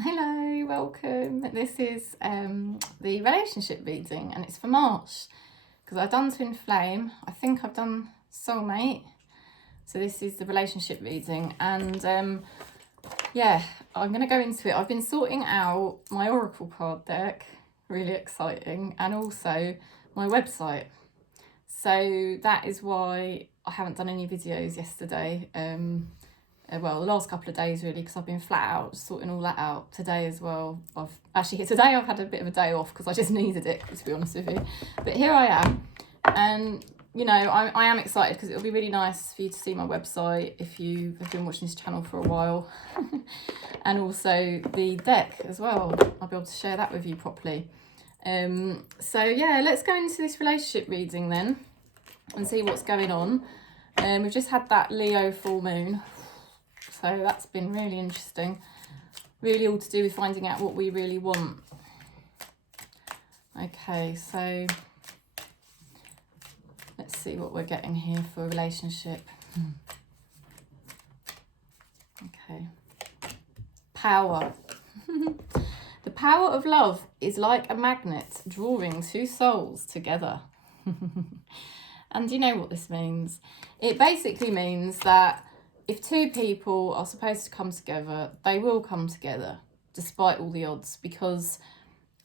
Hello, welcome. This is the relationship reading and it's for March because I've done Twin Flame. I think I've done Soulmate. So this is the relationship reading and yeah, I'm going to go into it. I've been sorting out my Oracle card deck, really exciting, and also my website. So that is why I haven't done any videos yesterday. Well, the last couple of days really, because I've been flat out sorting all that out. Today as well, today I've had a bit of a day off because I just needed it, to be honest with you. But here I am, and you know, I am excited because it'll be really nice for you to see my website if you have been watching this channel for a while. And also the deck as well, I'll be able to share that with you properly. So yeah, let's go into this relationship reading then and see what's going on. We've just had that Leo full moon, so that's been really interesting. Really all to do with finding out what we really want. Okay, so let's see what we're getting here for a relationship. Okay. Power. The power of love is like a magnet drawing two souls together. And you know what this means? It basically means that if two people are supposed to come together, they will come together despite all the odds, because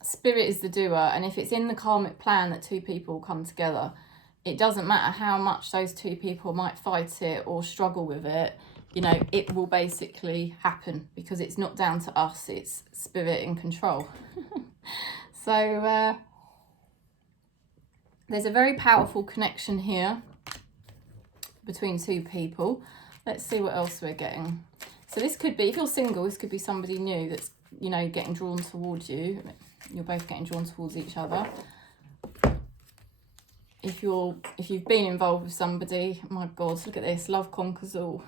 spirit is the doer, and if it's in the karmic plan that two people come together, it doesn't matter how much those two people might fight it or struggle with it, you know, it will basically happen because it's not down to us, it's spirit in control. So there's a very powerful connection here between two people. Let's see what else we're getting. So this could be, if you're single, this could be somebody new that's, you know, getting drawn towards you. You're both getting drawn towards each other. If you've been involved with somebody, my God, look at this, love conquers all.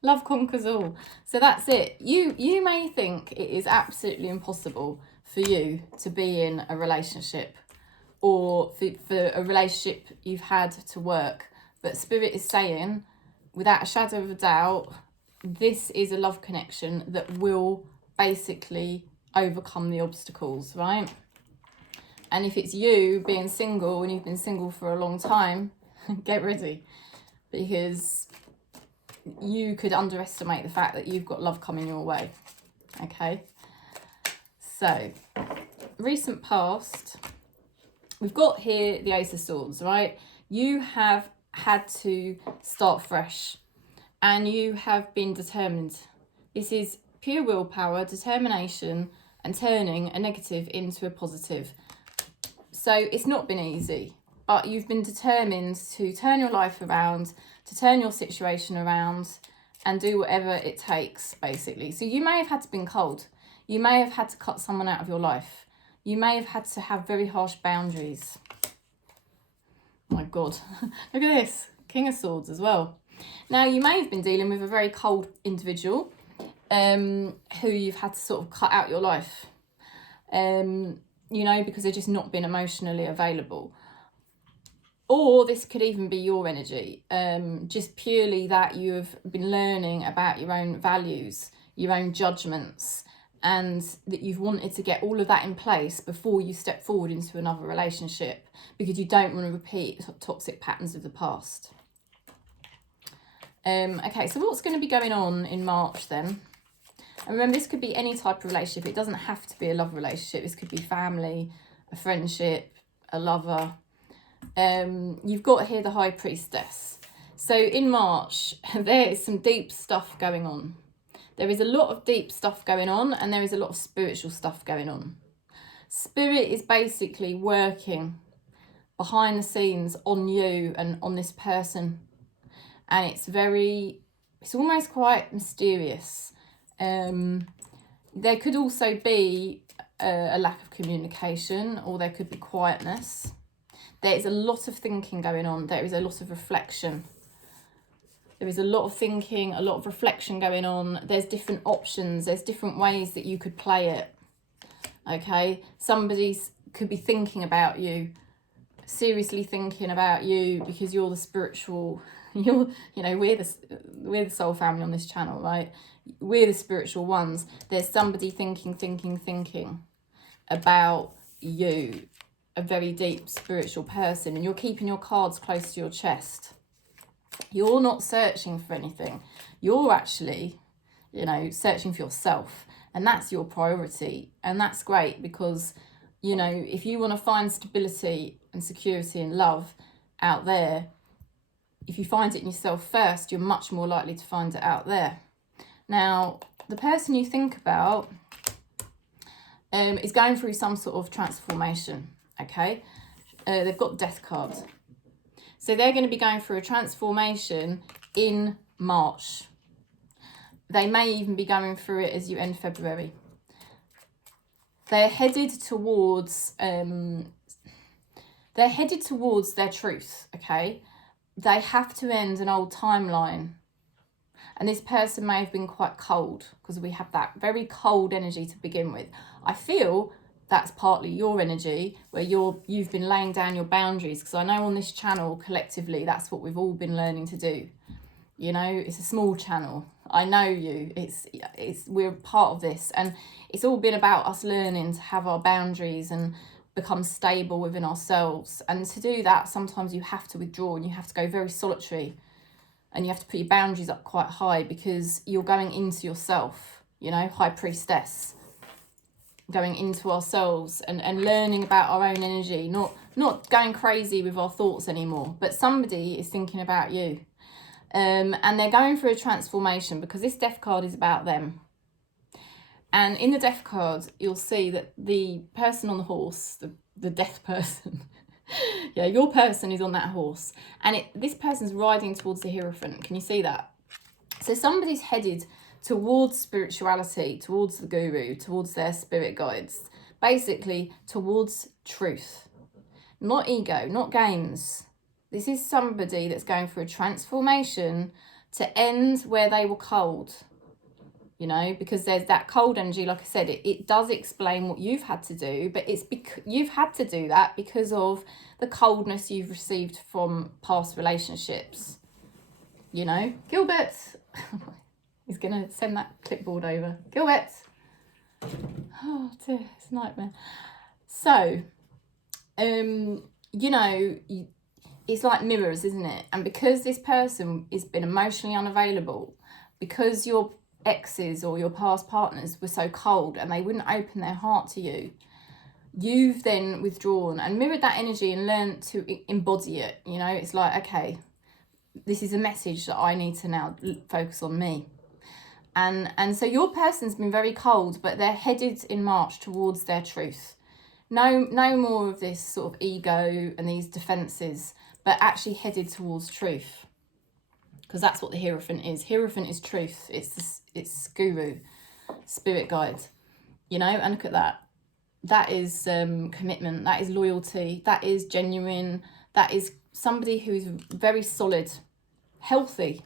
Love conquers all. So that's it. You may think it is absolutely impossible for you to be in a relationship, or for a relationship you've had to work, but spirit is saying, without a shadow of a doubt, this is a love connection that will basically overcome the obstacles, right? And if it's you being single and you've been single for a long time, get ready, because you could underestimate the fact that you've got love coming your way. Okay, so recent past, we've got here the Ace of Swords, right? You have had to start fresh and you have been determined. This is pure willpower, determination, and turning a negative into a positive. So it's not been easy, but you've been determined to turn your life around, to turn your situation around, and do whatever it takes, basically. So you may have had to be cold. You may have had to cut someone out of your life. You may have had to have very harsh boundaries. Oh my God, look at this, King of Swords as well. Now, you may have been dealing with a very cold individual who you've had to sort of cut out your life, you know, because they've just not been emotionally available. Or this could even be your energy, just purely that you have been learning about your own values, your own judgments, and that you've wanted to get all of that in place before you step forward into another relationship, because you don't want to repeat toxic patterns of the past. Okay, so what's going to be going on in March then? And remember, this could be any type of relationship. It doesn't have to be a love relationship. This could be family, a friendship, a lover. You've got here the High Priestess. So in March, there is some deep stuff going on. There is a lot of deep stuff going on, and there is a lot of spiritual stuff going on. Spirit is basically working behind the scenes on you and on this person. And it's almost quite mysterious. There could also be a lack of communication, or there could be quietness. There is a lot of thinking going on. There is a lot of reflection. There is a lot of thinking, a lot of reflection going on. There's different options. There's different ways that you could play it. Okay, somebody could be thinking about you, seriously thinking about you, because you're the spiritual. We're the soul family on this channel, right? we're the spiritual ones. There's somebody thinking about you, a very deep spiritual person, and you're keeping your cards close to your chest. You're not searching for anything. You're actually, you know, searching for yourself, and that's your priority. And that's great because, you know, if you want to find stability and security and love out there, if you find it in yourself first, you're much more likely to find it out there. Now, the person you think about is going through some sort of transformation, okay? They've got death cards. So they're going to be going through a transformation in March. They may even be going through it as you end February. They're headed towards their truth, okay? They have to end an old timeline. And this person may have been quite cold because we have that very cold energy to begin with. I feel that's partly your energy where you've been laying down your boundaries, because I know on this channel collectively that's what we've all been learning to do. You know, it's a small channel. I know you. We're part of this, and it's all been about us learning to have our boundaries and become stable within ourselves. And to do that, sometimes you have to withdraw and you have to go very solitary, and you have to put your boundaries up quite high because you're going into yourself, you know, high priestess, going into ourselves and learning about our own energy, not going crazy with our thoughts anymore, but somebody is thinking about you. And they're going through a transformation because this death card is about them. And in the death card, you'll see that the person on the horse, the death person, yeah, your person is on that horse. And this person's riding towards the Hierophant. Can you see that? So somebody's headed towards spirituality, towards the guru, towards their spirit guides, basically towards truth. Not ego, not games. This is somebody that's going through a transformation to end where they were cold, you know, because there's that cold energy. Like I said, it does explain what you've had to do, but it's because you've had to do that because of the coldness you've received from past relationships, you know. Gilbert, he's going to send that clipboard over. Gilbert. Oh dear, it's a nightmare. So, you know, it's like mirrors, isn't it? And because this person has been emotionally unavailable, because your exes or your past partners were so cold and they wouldn't open their heart to you, you've then withdrawn and mirrored that energy and learned to embody it. You know, it's like, okay, this is a message that I need to now focus on me. And so your person's been very cold, but they're headed in March towards their truth. No more of this sort of ego and these defences, but actually headed towards truth. Because that's what the Hierophant is. Hierophant is truth. It's guru, spirit guide. You know, and look at that. That is commitment. That is loyalty. That is genuine. That is somebody who is very solid, healthy,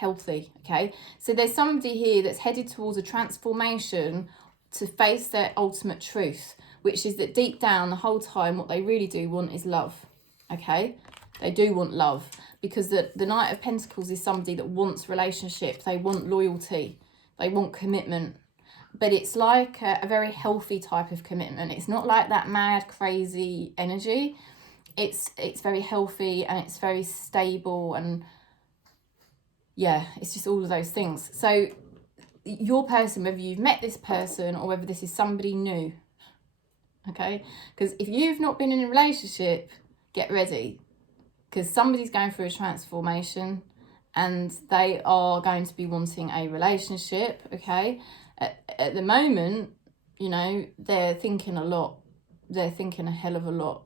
okay? So there's somebody here that's headed towards a transformation to face their ultimate truth, which is that deep down the whole time what they really do want is love, okay? They do want love, because the Knight of Pentacles is somebody that wants relationship. They want loyalty. They want commitment. But it's like a very healthy type of commitment. It's not like that mad, crazy energy. It's very healthy and it's very stable, and yeah, it's just all of those things. So your person, whether you've met this person or whether this is somebody new, okay? Because if you've not been in a relationship, get ready. Because somebody's going through a transformation and they are going to be wanting a relationship, okay? At the moment, you know, they're thinking a lot. They're thinking a hell of a lot,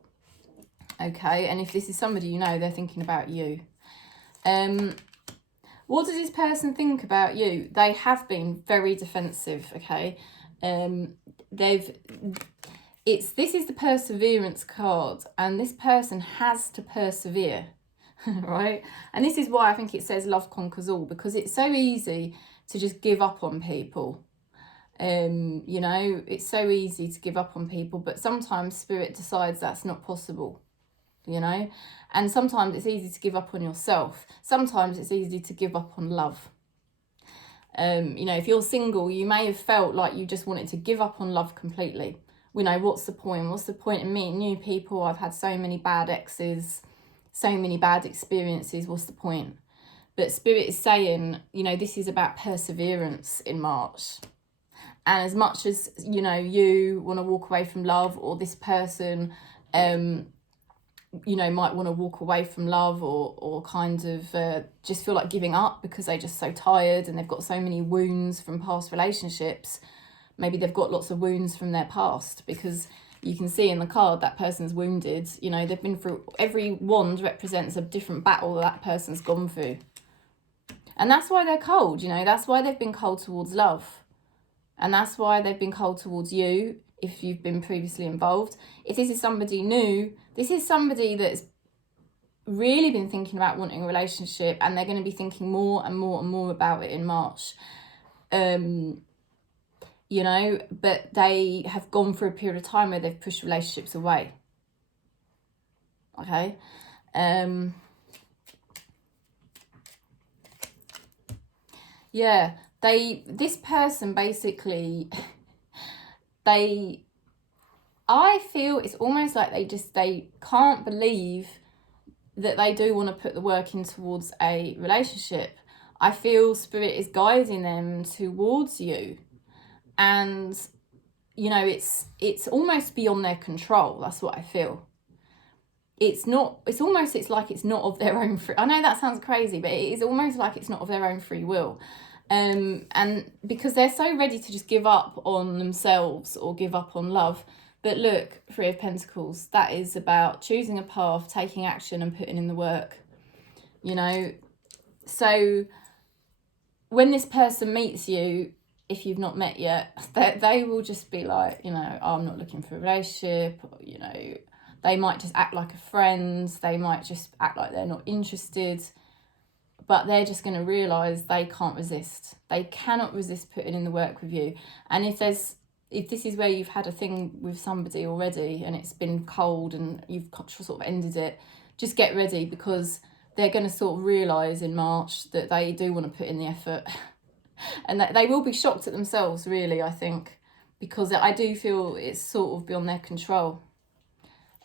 okay? And if this is somebody you know, they're thinking about you. What does this person think about you? They have been very defensive, okay? This is the perseverance card, and this person has to persevere, right? And this is why I think it says love conquers all, because it's so easy to just give up on people. You know, it's so easy to give up on people, but sometimes spirit decides that's not possible, you know? And sometimes it's easy to give up on yourself. Sometimes it's easy to give up on love. You know, if you're single, you may have felt like you just wanted to give up on love completely. You know, what's the point? What's the point in meeting new people? I've had so many bad exes, so many bad experiences. What's the point? But Spirit is saying, you know, this is about perseverance in March. And as much as, you know, you want to walk away from love, or this person, you know, might want to walk away from love, or kind of just feel like giving up because they're just so tired and they've got so many wounds from past relationships. Maybe they've got lots of wounds from their past, because you can see in the card that person's wounded. You know, they've been through, every wand represents a different battle that person's gone through. And that's why they're cold, you know, that's why they've been cold towards love. And that's why they've been cold towards you, if you've been previously involved. If this is somebody new, this is somebody that's really been thinking about wanting a relationship, and they're going to be thinking more and more and more about it in March. You know, but they have gone through a period of time where they've pushed relationships away. Okay. Yeah, this person basically, I feel it's almost like they can't believe that they do want to put the work in towards a relationship. I feel Spirit is guiding them towards you. And, you know, it's almost beyond their control. That's what I feel. It's like it's not of their own free. I know that sounds crazy, but it is almost like it's not of their own free will. And because they're so ready to just give up on themselves or give up on love. But look, Three of Pentacles, that is about choosing a path, taking action and putting in the work. You know, so when this person meets you, if you've not met yet, they will just be like, you know, oh, I'm not looking for a relationship. Or, you know, they might just act like a friend. They might just act like they're not interested. But they're just going to realise they can't resist. They cannot resist putting in the work with you. And if this is where you've had a thing with somebody already and it's been cold and you've sort of ended it, just get ready, because they're going to sort of realise in March that they do want to put in the effort. And that they will be shocked at themselves, really, I think, because I do feel it's sort of beyond their control.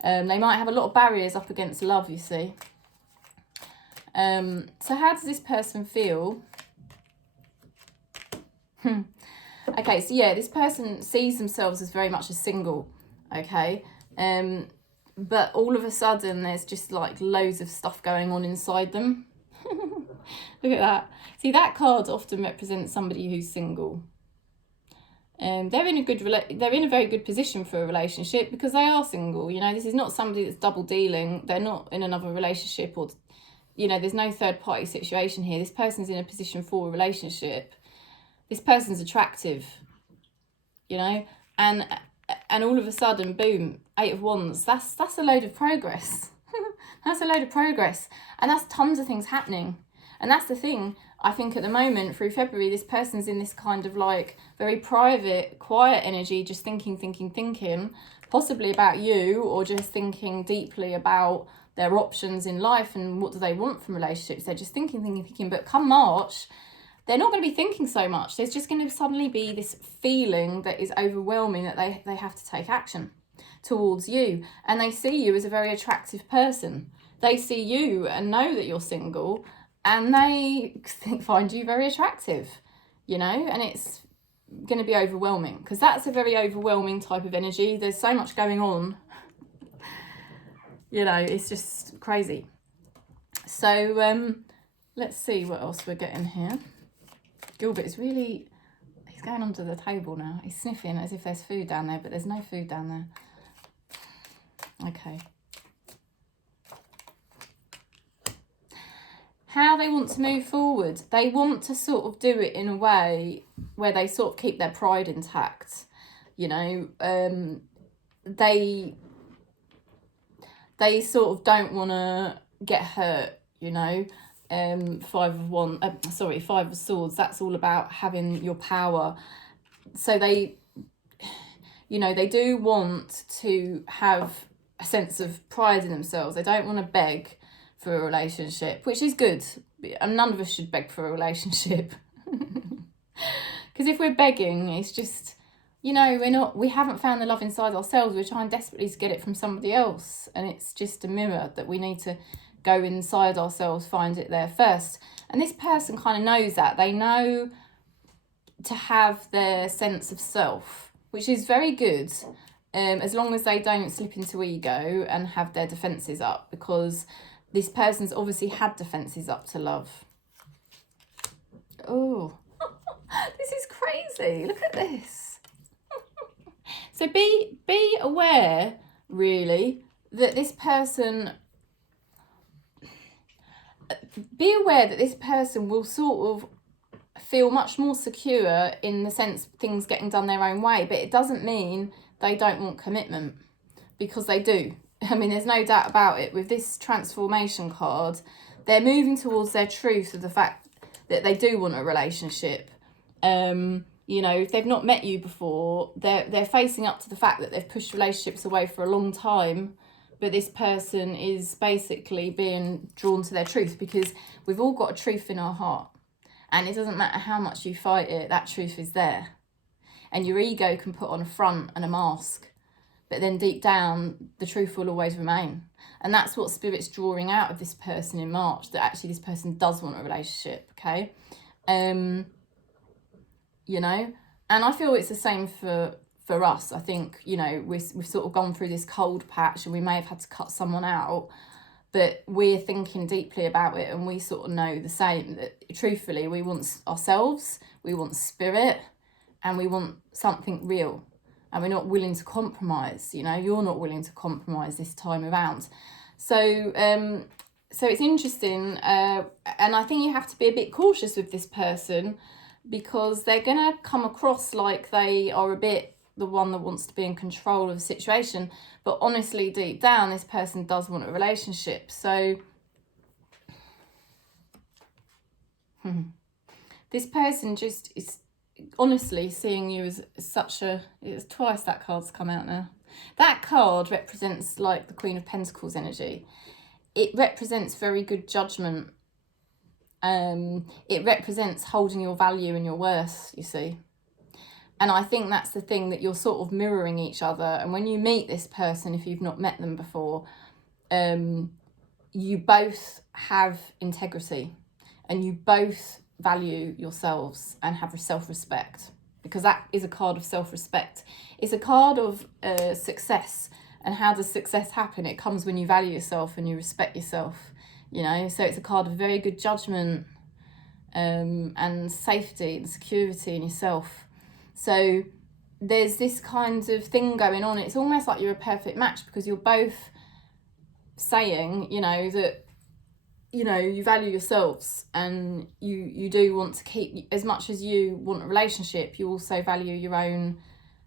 They might have a lot of barriers up against love, you see. So how does this person feel? Okay, so yeah, this person sees themselves as very much as single, okay? But all of a sudden, there's just like loads of stuff going on inside them. Look at that. See, that card often represents somebody who's single. They're in a very good position for a relationship because they are single. You know, this is not somebody that's double dealing. They're not in another relationship, or, you know, there's no third party situation here. This person's in a position for a relationship. This person's attractive, you know, and all of a sudden, boom, 8 of Wands. That's a load of progress. That's a load of progress, and that's tons of things happening. And that's the thing, I think at the moment, through February, this person's in this kind of like very private, quiet energy, just thinking, possibly about you, or just thinking deeply about their options in life and what do they want from relationships. They're just thinking. But come March, they're not going to be thinking so much. There's just going to suddenly be this feeling that is overwhelming, that they have to take action towards you. And they see you as a very attractive person. They see you and know that you're single, and they find you very attractive, you know, and it's going to be overwhelming, because that's a very overwhelming type of energy. There's so much going on, you know, it's just crazy. So let's see what else we're getting here. Gilbert is really, he's going under the table now. He's sniffing as if there's food down there, but there's no food down there. Okay. How they want to move forward. They want to sort of do it in a way where they sort of keep their pride intact. You know, they sort of don't want to get hurt, you know. 5 of Swords, that's all about having your power. So they, you know, they do want to have a sense of pride in themselves. They don't want to beg for a relationship, which is good. And none of us should beg for a relationship. Because if we're begging, it's just, you know, we haven't found the love inside ourselves. We're trying desperately to get it from somebody else. And it's just a mirror that we need to go inside ourselves, find it there first. And this person kind of knows that. They know to have their sense of self, which is very good, as long as they don't slip into ego and have their defences up, because this person's obviously had defences up to love. Oh, this is crazy. Look at this. So be aware, really, that this person... Be aware that this person will sort of feel much more secure in the sense of things getting done their own way, but it doesn't mean they don't want commitment, because they do. I mean, there's no doubt about it. With this transformation card, they're moving towards their truth of the fact that they do want a relationship. You know, if they've not met you before, they're facing up to the fact that they've pushed relationships away for a long time, but this person is basically being drawn to their truth, because we've all got a truth in our heart, and it doesn't matter how much you fight it, that truth is there. And your ego can put on a front and a mask, but then deep down, the truth will always remain. And that's what Spirit's drawing out of this person in March, that actually this person does want a relationship, okay? You know, and I feel it's the same for us. I think, you know, we've sort of gone through this cold patch, and we may have had to cut someone out, but we're thinking deeply about it, and we sort of know the same, that truthfully we want ourselves, we want spirit, and we want something real, and we're not willing to compromise. You know, you're not willing to compromise this time around. So so it's interesting, and I think you have to be a bit cautious with this person, because they're going to come across like they are a bit the one that wants to be in control of the situation, but honestly, deep down, this person does want a relationship. So this person just is honestly seeing you as such a... It's twice that card's come out now. That card represents like the Queen of Pentacles energy. It represents very good judgment. It represents holding your value and your worth, you see. And I think that's the thing, that you're sort of mirroring each other. And when you meet this person, if you've not met them before, you both have integrity, and you both value yourselves and have self-respect, because that is a card of self-respect. It's a card of success. And how does success happen? It comes when you value yourself and you respect yourself, you know. So it's a card of very good judgment, and safety and security in yourself. So there's this kind of thing going on. It's almost like you're a perfect match, because you're both saying, you know, that, you know, you value yourselves, and you do want to keep, as much as you want a relationship, you also value your own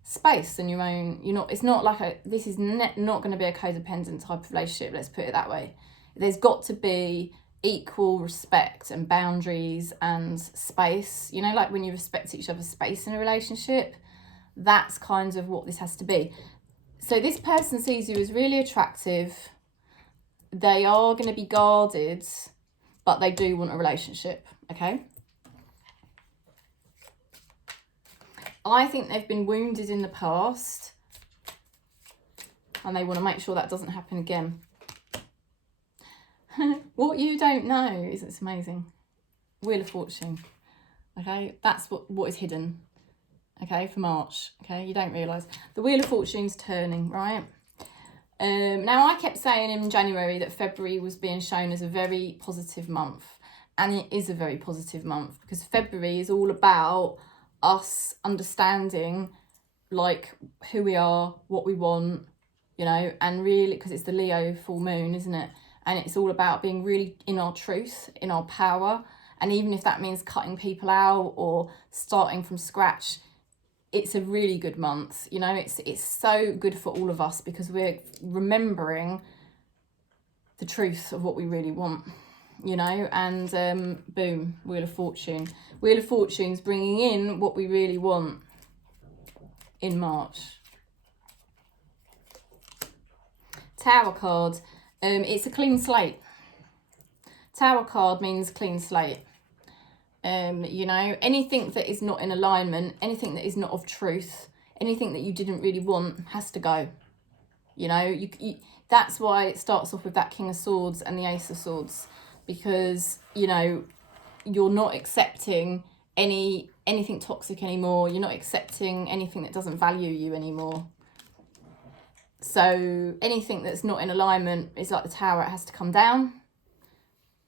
space and your own, it's not like this is not going to be a codependent type of relationship, let's put it that way. There's got to be equal respect and boundaries and space, you know, like when you respect each other's space in a relationship. That's kind of what this has to be. So this person sees you as really attractive. They are going to be guarded, but they do want a relationship, okay? I think they've been wounded in the past, and they want to make sure that doesn't happen again. What you don't know is, it's amazing. Wheel of Fortune. Okay, that's what is hidden. Okay, for March. Okay, you don't realise. The Wheel of Fortune's turning, right? Now, I kept saying in January that February was being shown as a very positive month. And it is a very positive month, because February is all about us understanding, like, who we are, what we want, you know, and really, because it's the Leo full moon, isn't it? And it's all about being really in our truth, in our power. And even if that means cutting people out or starting from scratch, it's a really good month. You know, it's so good for all of us, because we're remembering the truth of what we really want, you know. And boom, Wheel of Fortune. Wheel of Fortune's bringing in what we really want in March. Tower card. It's a clean slate. Tower card means clean slate. You know, anything that is not in alignment, anything that is not of truth, anything that you didn't really want has to go. You know, you that's why it starts off with that King of Swords and the Ace of Swords, because, you know, you're not accepting anything toxic anymore. You're not accepting anything that doesn't value you anymore. So anything that's not in alignment is like the Tower. It has to come down,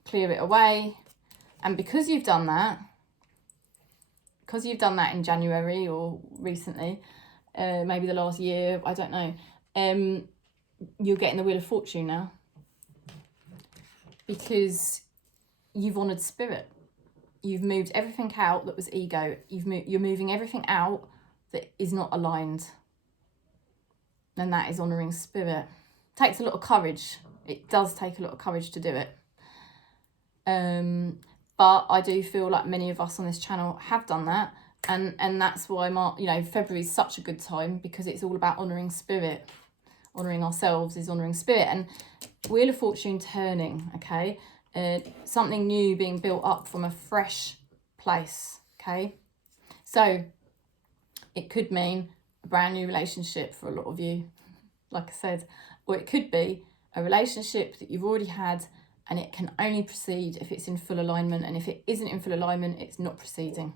clear it away. And because you've done that in January or recently, maybe the last year, I don't know, you're getting the Wheel of Fortune now, because you've honoured spirit. You've moved everything out that was ego. You're moving everything out that is not aligned. And that is honouring spirit. It takes a lot of courage. It does take a lot of courage to do it. But I do feel like many of us on this channel have done that. And that's why, February is such a good time, because it's all about honouring spirit. Honouring ourselves is honouring spirit. And Wheel of Fortune turning, okay? Something new being built up from a fresh place, okay? So it could mean a brand new relationship for a lot of you, like I said, or it could be a relationship that you've already had and it can only proceed if it's in full alignment, and if it isn't in full alignment, it's not proceeding.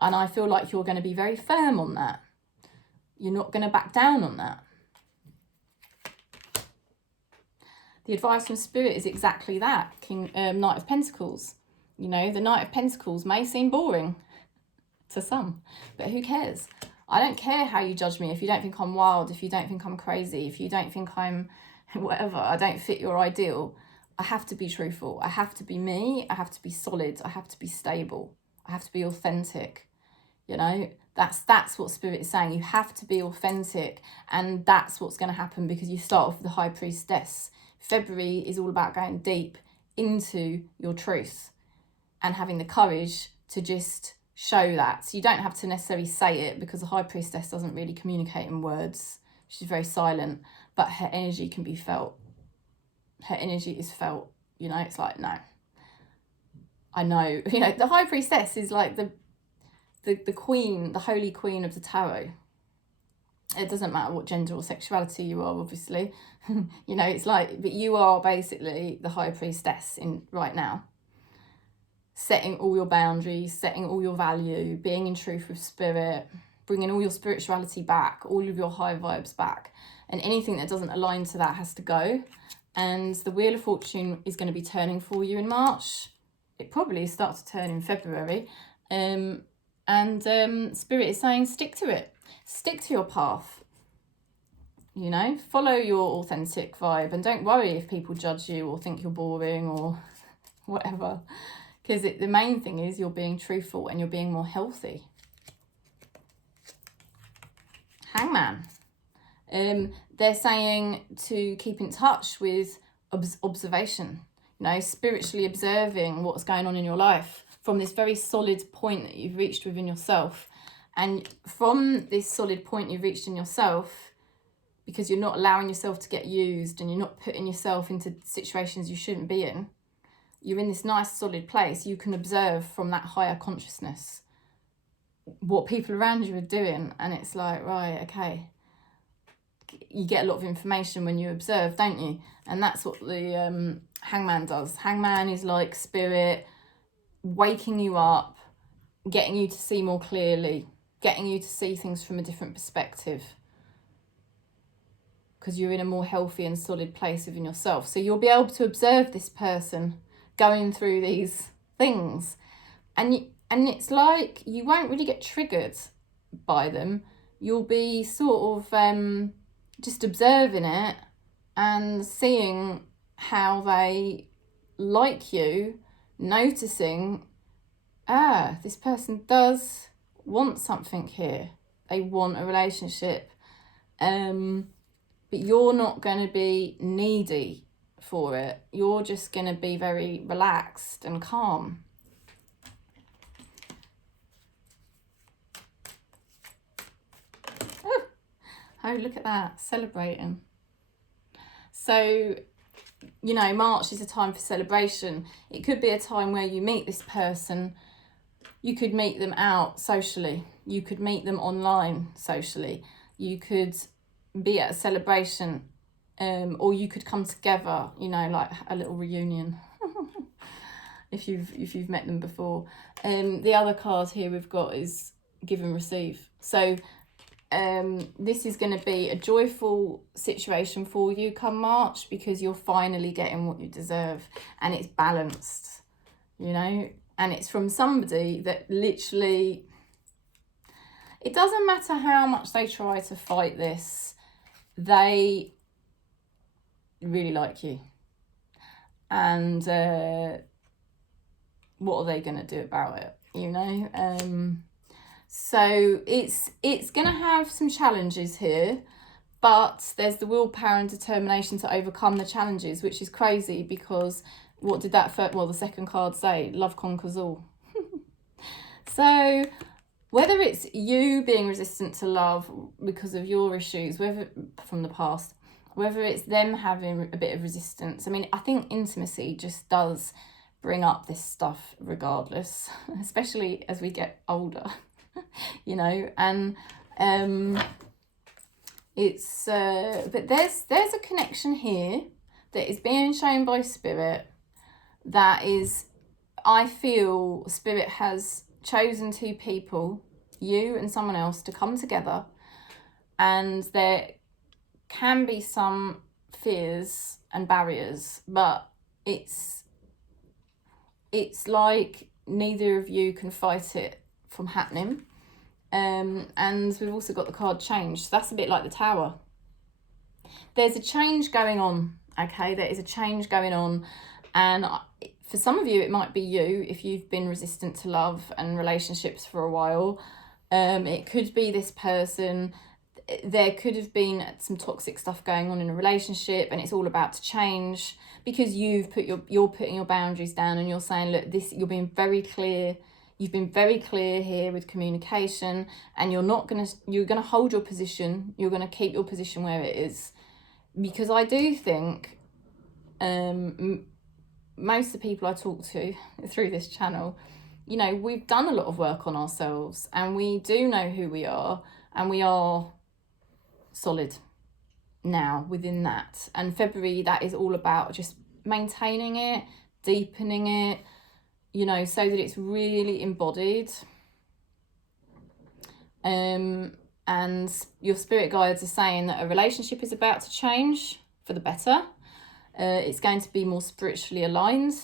And I feel like you're going to be very firm on that. You're not going to back down on that. The advice from Spirit is exactly that. Knight of Pentacles. You know, the Knight of Pentacles may seem boring to some, but who cares? I don't care how you judge me. If you don't think I'm wild, if you don't think I'm crazy, if you don't think I'm whatever, I don't fit your ideal. I have to be truthful. I have to be me. I have to be solid. I have to be stable. I have to be authentic. You know, that's what Spirit is saying. You have to be authentic, and that's what's going to happen, because you start off with the High Priestess. February is all about going deep into your truth and having the courage to just show that. So you don't have to necessarily say it, because the High Priestess doesn't really communicate in words. She's very silent, but her energy can be felt. Her energy is felt. You know, it's like, no, I know. You know, the High Priestess is like the queen, the holy queen of the tarot. It doesn't matter what gender or sexuality you are, obviously. You know, it's like, but you are basically the High Priestess in right now. Setting all your boundaries, setting all your value, being in truth with spirit, bringing all your spirituality back, all of your high vibes back. And anything that doesn't align to that has to go. And the Wheel of Fortune is going to be turning for you in March. It probably starts to turn in February. Spirit is saying, stick to it. Stick to your path. You know, follow your authentic vibe, and don't worry if people judge you or think you're boring or whatever. Because the main thing is you're being truthful and you're being more healthy. Hangman. They're saying to keep in touch with observation. You know, spiritually observing what's going on in your life from this very solid point that you've reached within yourself. And from this solid point you've reached in yourself, because you're not allowing yourself to get used and you're not putting yourself into situations you shouldn't be in, you're in this nice solid place. You can observe from that higher consciousness what people around you are doing, and it's like, right, okay. You get a lot of information when you observe, don't you? And that's what the Hangman does. Hangman is like spirit waking you up, getting you to see more clearly, getting you to see things from a different perspective, because you're in a more healthy and solid place within yourself. So you'll be able to observe this person going through these things, and it's like you won't really get triggered by them. You'll be sort of just observing it and seeing how they like you, noticing, this person does want something here. They want a relationship. But you're not going to be needy for it. You're just going to be very relaxed and calm. Oh, look at that, celebrating. So you know, March is a time for celebration. It could be a time where you meet this person. You could meet them out socially. You could meet them online socially. You could be at a celebration, or you could come together, you know, like a little reunion if you've met them before. The other card here we've got is give and receive. So this is going to be a joyful situation for you come March, because you're finally getting what you deserve, and it's balanced, you know, and it's from somebody that literally, it doesn't matter how much they try to fight this, they really like you. And what are they going to do about it, you know? So it's going to have some challenges here, but there's the willpower and determination to overcome the challenges, which is crazy, because what did that first, well, the second card say? Love conquers all. So whether it's you being resistant to love because of your issues, whether from the past, whether it's them having a bit of resistance. I mean, I think intimacy just does bring up this stuff regardless, especially as we get older, you know, and it's but there's a connection here that is being shown by Spirit, that is, I feel Spirit has chosen two people, you and someone else, to come together, and there can be some fears and barriers, but it's like neither of you can fight it from happening. And we've also got the card change. So that's a bit like the Tower. There's a change going on, okay? There is a change going on. And for some of you, it might be you, if you've been resistant to love and relationships for a while. It could be this person. There could have been some toxic stuff going on in a relationship, and it's all about to change because you're putting your boundaries down, and you're saying, look, you're being very clear. You've been very clear here with communication, and you're gonna hold your position. You're gonna keep your position where it is, because I do think most of the people I talk to through this channel, you know, we've done a lot of work on ourselves, and we do know who we are, and we are solid now within that. And February, that is all about just maintaining it, deepening it, you know, so that it's really embodied. And your spirit guides are saying that a relationship is about to change for the better. It's going to be more spiritually aligned.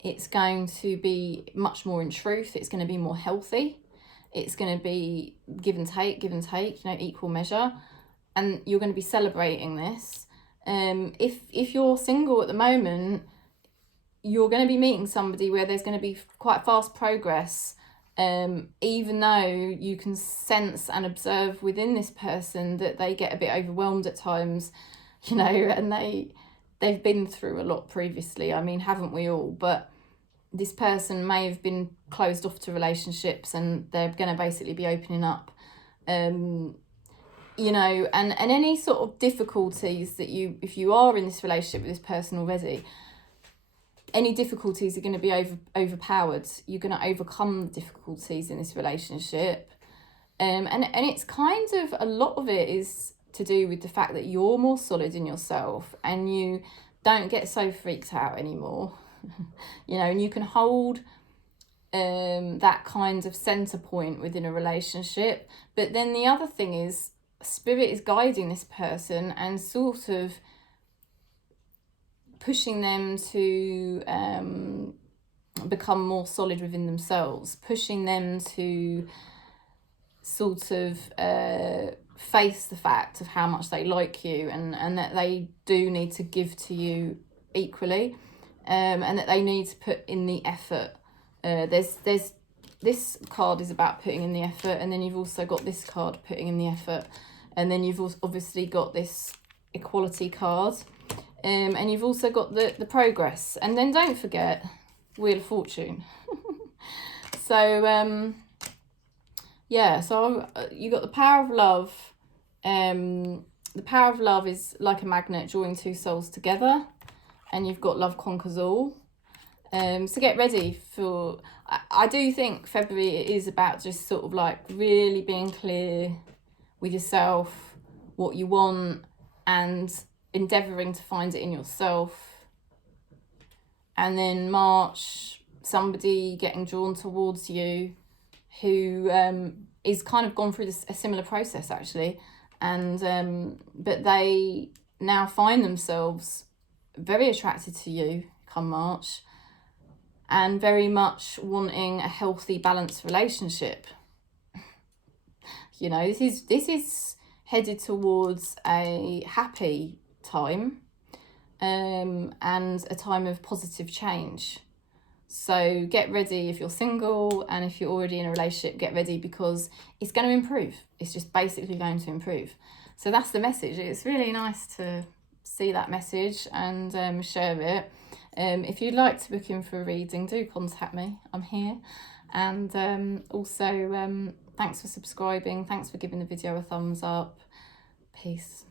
It's going to be much more in truth. It's going to be more healthy. It's going to be give and take, you know, equal measure. And you're going to be celebrating this. If you're single at the moment, you're going to be meeting somebody where there's going to be quite fast progress, even though you can sense and observe within this person that they get a bit overwhelmed at times, you know, and they've been through a lot previously. I mean, haven't we all? But this person may have been closed off to relationships, and they're going to basically be opening up. You know, and any sort of difficulties that if you are in this relationship with this person already, any difficulties are going to be overpowered. You're going to overcome the difficulties in this relationship. And it's kind of, a lot of it is to do with the fact that you're more solid in yourself, and you don't get so freaked out anymore. You know, and you can hold that kind of center point within a relationship. But then the other thing is, Spirit is guiding this person and sort of pushing them to become more solid within themselves, pushing them to sort of face the fact of how much they like you, and that they do need to give to you equally, and that they need to put in the effort. There's this card is about putting in the effort, and then you've also got this card, putting in the effort. And then you've obviously got this equality card, and you've also got the progress. And then don't forget Wheel of Fortune. So yeah, so you got the power of love. The power of love is like a magnet drawing two souls together. and you've got love conquers all. So get ready for, I do think February is about just sort of like really being clear with yourself, what you want, and endeavouring to find it in yourself. And then March, somebody getting drawn towards you who is kind of gone through a similar process actually, and but they now find themselves very attracted to you come March, and very much wanting a healthy, balanced relationship. You know, this is headed towards a happy time, and a time of positive change. So get ready if you're single, and if you're already in a relationship, get ready, because it's going to improve. It's just basically going to improve. So that's the message. It's really nice to see that message and share it. If you'd like to book in for a reading, do contact me. I'm here. And also, thanks for subscribing. Thanks for giving the video a thumbs up. Peace.